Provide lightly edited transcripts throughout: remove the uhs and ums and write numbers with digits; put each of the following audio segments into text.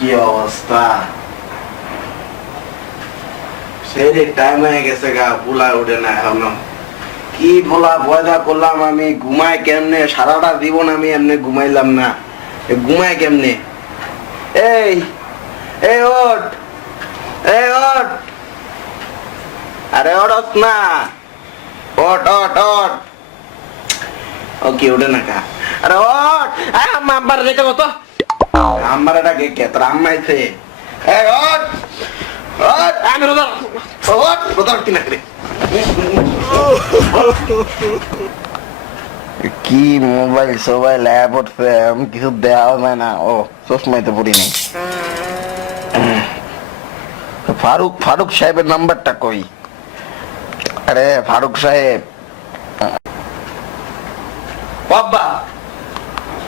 কি অবস্থা, সেই টাইম হয়ে গেছে গা, পোলা উঠে না এখনো। কি পোলা পয়দা করলাম আমি, ঘুমাই কেমনে সারাটা জীবন আমি এমনি ঘুমাইলাম না, ঘুমাই কেমনে? এই এই ওঠ, এই ওঠ, আরে ওঠ না, ওঠ ওঠ ওঠ। ওকে ওঠে না কা, আরে ওঠ, আম্মা আম্বার রেখে তো আম্বার ডাকে কে তোর আম্মাইছে। এই ওঠ ওঠ, আমি রোদা ওঠ, রোদা উঠতি না রে। কি মোবাইল সোবাইল অ্যাপ উঠছে, আমি কিছু দেওয়া যায় না। ও চশমাই তো পড়ি নাই। ফারুক, ফারুক সাহেবের নাম্বারটা কই? আরে ফারুক সাহেব, বাবা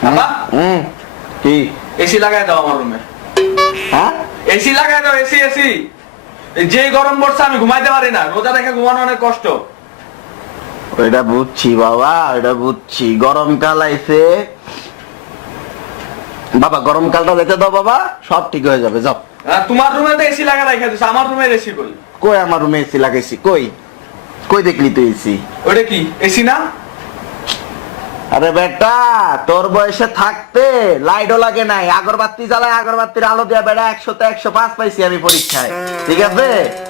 বাবা কি এসি লাগাই দাও আমার রুমে। হ্যাঁ এসি লাগাই দাও, এসি এসি। যে গরম পড়ছে আমি ঘুমাইতে পারি না, রোজা রেখে ঘুমানো অনেক কষ্ট। ওইটা বুঝছি বাবা, ওইটা বুঝছি। গরমকাল আইছে বাবা, গরমকালটা যেতে দাও বাবা, সব ঠিক হয়ে যাবে। যাও, তোমার রুমে তো এসি লাগা রাখা দিছো, আমার রুমে এসি কই? কই আমার রুমে এসি লাগাইছি? কই কই দেখলি তুই এসি? ওটা কি এসি না? আরে বেটা, তোর বয়সে থাকতে লাইটও লাগে নাই, আগরবাতি জ্বালায় আগরবাতির আলো দিয়া বেটা 100 তে 105 পাইছি আমি পরীক্ষায়, ঠিক আছে?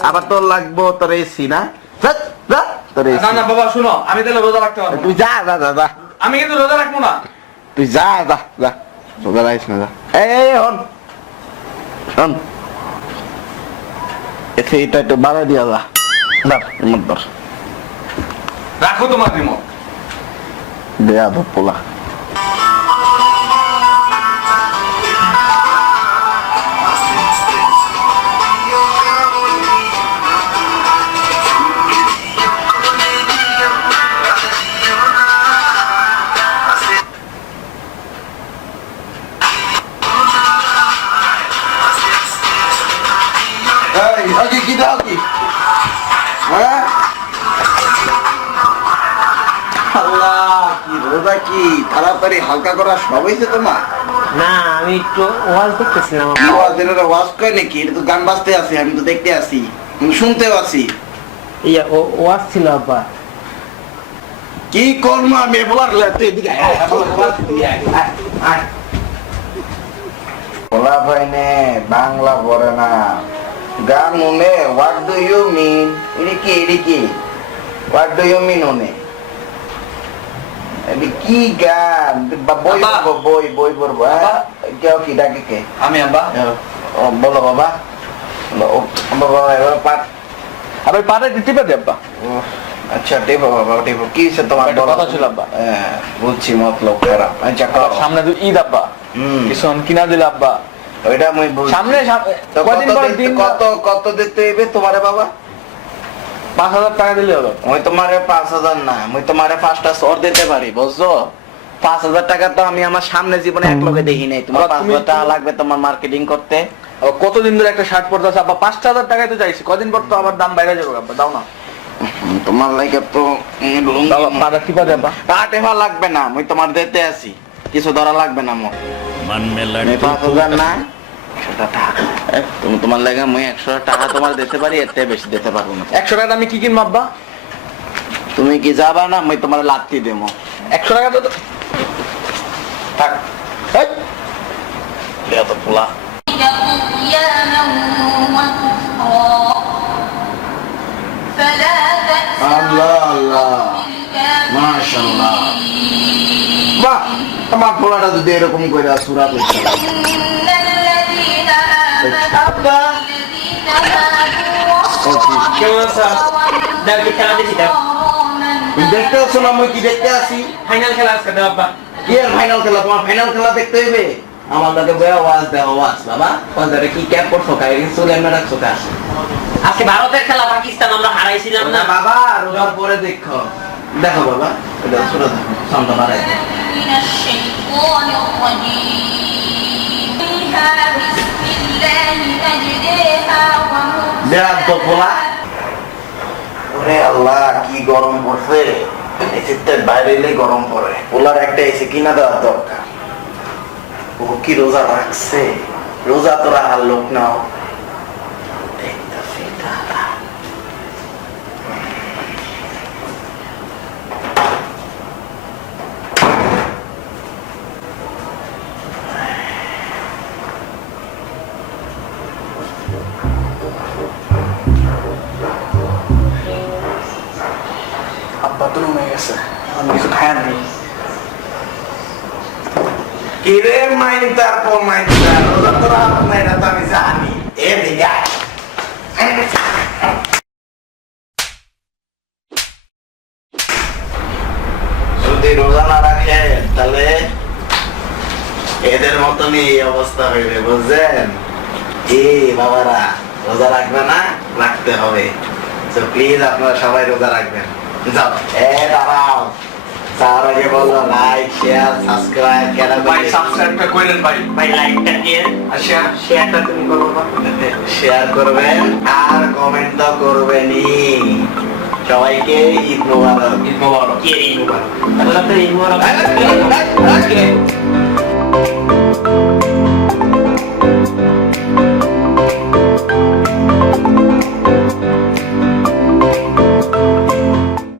আবার তোর লাগবো তোর এসি না? তোর এসি না না বাবা শুনো, আমি তাহলে রোজা রাখতে পারবো না। তুই যা যা যা যা, আমি কিন্তু রোজা রাখবো না। তুই যা যা যা, রোজা রাখিস না, যা। এই হন হন, এটা একটু বাড়া দিয়া যা, ধর রিমোট ধর। রাখো তোমার রিমোট। দেয়া তো পোলা। কি দাও কি? হ্যাঁ আল্লাহ, কি রোজা কি তাড়াতাড়ি হালকা করা সব হয়েছে তোমার? না, আমি একটু ওয়াজ দেখতেছিলাম। কি ওয়াজ? এটা ওয়াজ কয় নাকি? এটা তো গান বাজতে আছে, আমি তো দেখতে আছি, আমি শুনতেও আছি। ইয়া ওয়াজ ছিল আব্বা। কি করবো আমি বলার, তুই এদিকে আয়, আয়। বলা ভাইনে বাংলা পড়ে না, গান মনে হোয়াট ডু ইউ মিন, এটা কি হোয়াট ডু ইউ মিন ওনে, কি গান? বই পড়বো, বই পড়বো। হ্যাঁ কেউ কি ডাকে কে? আমি আব্বা। বলো বাবা, বাবা এবার পাঠ। আরে পারে টিপে দে আব্বা। আচ্ছা টেপো বাবা, টেপো। কি হচ্ছে তোমার? একটা কথা ছিল আব্বা। হ্যাঁ বুঝছি, মতলব খারাপ। আচ্ছা সামনে তো ঈদ আব্বা, কিছু কিনা দিলে আব্বা। ওইটা আমি সামনে কয়দিন পর দিন, কত দিতে হইবে তোমারে বাবা? 5000 টাকা দিলে হবে। আমি তোমারে 5000 না, আমি তোমারে 5টা সর দিতে পারি, বুঝছো? 5000 টাকা তো আমি আমার সামনে জীবনে এক লগে দেখি নাই। তোমার 5000 টাকা লাগবে তোমার মার্কেটিং করতে। কতদিন ধরে একটা শার্ট পরতেছে আব্বা, 5000 টাকায় তো চাইছি, কদিন পর তো আবার দাম বাইরে যাবে আব্বা, দাও না। তোমার লাগে তো পাড়া টিপা দে আব্বা। টেফা লাগবে না, আমি তোমার দিতে আছি, কিছু ধরা লাগবে না। মোট 5000 না, 100 টাকা। তুমি তোমার লাগে আমি 100 টাকা তোমার দিতে পারি, এর থেকে বেশি দিতে পারবো না। 100 টাকা আমি কি কিনবো আব্বা? তুমি কি যাবা না? আমি তোমার লাত্তি দেবো। 100 টাকা তো থাক। এত পোলা আল্লাহ আল্লাহ, মাশাআল্লাহ। বাহ, আমার পোলাটা যদি এরকম করে সূরা পড়ছে। আব্বা কেমন আছো? দাও কি খেলা দেখি, দাও। তুমি দেখতে আছো না? আমি কি দেখতে আসি? ফাইনাল খেলা আজকে, দাও আব্বা। কি আর ফাইনাল খেলা? তোমার ফাইনাল খেলা দেখতে হইবে? আমার দাদা বয়া ওয়াজ দেওয়া ওয়াজ। বাবা ওয়াজে কি ক্যাপ করছো? কাই চুলে এমনি রাখছো কা? আজকে ভারতের খেলা, পাকিস্তান আমরা হারাইছিলাম না বাবা, রোজার পরে দেখো। দেখো বাবা, এটা ছোট দেখো, শান্ত বাড়াই দাও। দেখ তো পোলা, ওরে আল্লাহ কি গরম পড়ছে, এসিতে বাইরে এলে গরম পড়ে। পোলার একটা এসি কিনা দেওয়ার দরকার। ও কি রোজা রাখছে? রোজা তো রাখার লোক নাও দেখতেছি দাদা আব্বা তো রুমে গেছে আমি কিছু খায় নাই কিরে মাইন্টার পর মাইন্টার রোজা তো রাখার না এটা তো আমি জানি এদিকে আয়। যদি রোজা না রাখে তাহলে এদের মতনই এই অবস্থা হইবে বুঝছেন কি বাবারা রোজা রাখবে না রাখতে হবে তো প্লিজ আপনারা সবাই রোজা রাখবেন যাও দাঁড়াও তার আগে বললো লাইক শেয়ার সাবস্ক্রাইব কেন ভাই সাবস্ক্রাইবটা করেন ভাই। ভাই লাইকটা দিয়ে আর শেয়ার শেয়ারটা তুমি করো না। শেয়ার করবেন আর কমেন্ট তো করবেনই সবাইকে ঈদ মোবারক ঈদ মোবারক। কে এই মোবারক? তাহলে তো এই মোবারক। এই, এই, এই, এই, এই।